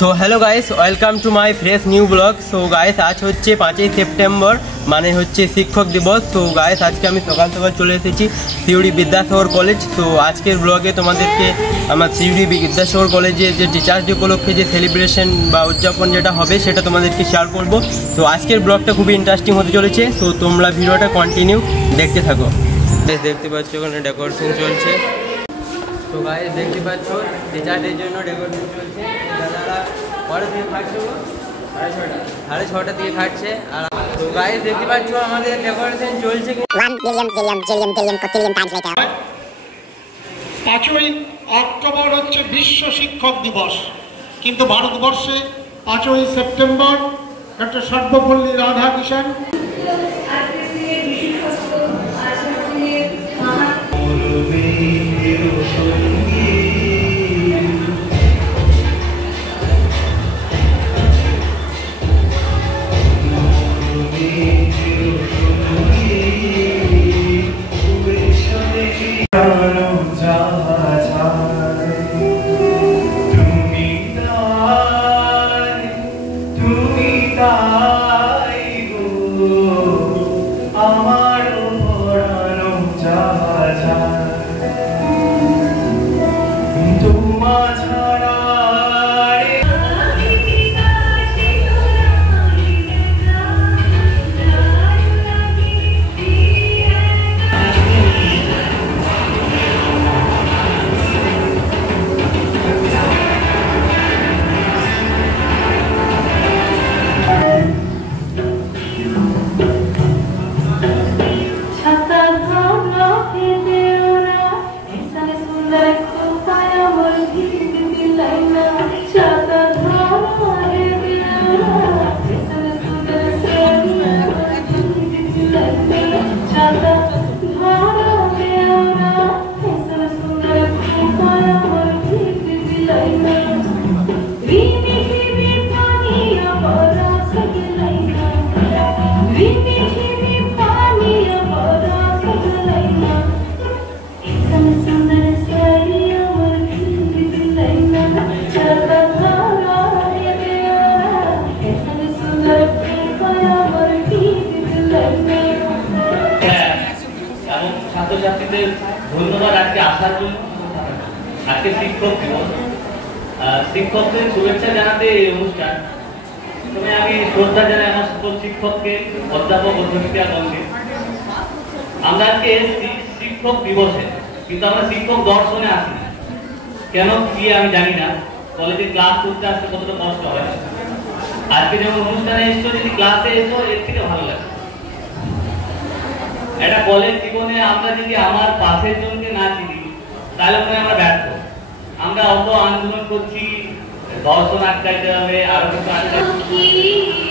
So hello guys, welcome to my fresh new blog. So guys, আজ হচ্ছে 5ই September, মানে হচ্ছে শিক্ষক দিবস। সো গাইস, আজকে আমি সকাল সকাল চলে এসেছি সিউড়ি বিদ্যাসাগর কলেজ। সো আজকের ব্লগে তোমাদেরকে আমার সিউড়ি বিদ্যাসাগর কলেজে যে টিচার্স ডে উপলক্ষে যে সেলিব্রেশন বা উদযাপন যেটা হবে সেটা তোমাদেরকে শেয়ার করব। তো আজকের ব্লগটা খুবই ইন্টারেস্টিং হতে চলেছে। সো তোমরা ভিডিওটা কন্টিনিউ দেখতে থাকো। দেখতে পাচ্ছ ওখানে ডেকোরেশন চলছে। তো গাইস, দেখতে পাচ্ছ টিচার ডের জন্য ডেকোরেশন চলছে। দাদারা পরে থেকে খাটছে, 6:30 থেকে খাটছে। আর তো গাইস, দেখতে পাচ্ছ আমাদের ডেকোরেশন চলছে। 5ই অক্টোবর হচ্ছে বিশ্ব শিক্ষক দিবস, কিন্তু ভারতবর্ষে 5ই সেপ্টেম্বর ডক্টর সর্বপল্লী রাধাকৃষ্ণন ছাত্রছাত্রীদের ধন্যবাদ আজকে আসার জন্য। আজকে শিক্ষক দিবস, শিক্ষকদের শুভেচ্ছা জানাতে এই অনুষ্ঠান। প্রথমে আমি শ্রদ্ধা জানাই আমার সকল শিক্ষককে, অধ্যাপক অধ্যাপিকা গণকে। আমরা আজকে শিক্ষক দিবসে, কিন্তু আমরা শিক্ষক দর্শনে আসি না। কেন কি আমি জানি না, কলেজে ক্লাস করতে আসতে কতটা কষ্ট হয়। আজকে যেমন অনুষ্ঠানে এসছো, যদি ক্লাসে এসো এর থেকে ভালো লাগে। একটা কলেজ জীবনে আমরা যদি আমার পাশের জনকে না চিনি, তাহলে মনে আমরা ব্যর্থ। আমরা অত আন্দোলন করছি, দর্শন আটকাইতে হবে, আরো কিছু আটকাইতে হবে।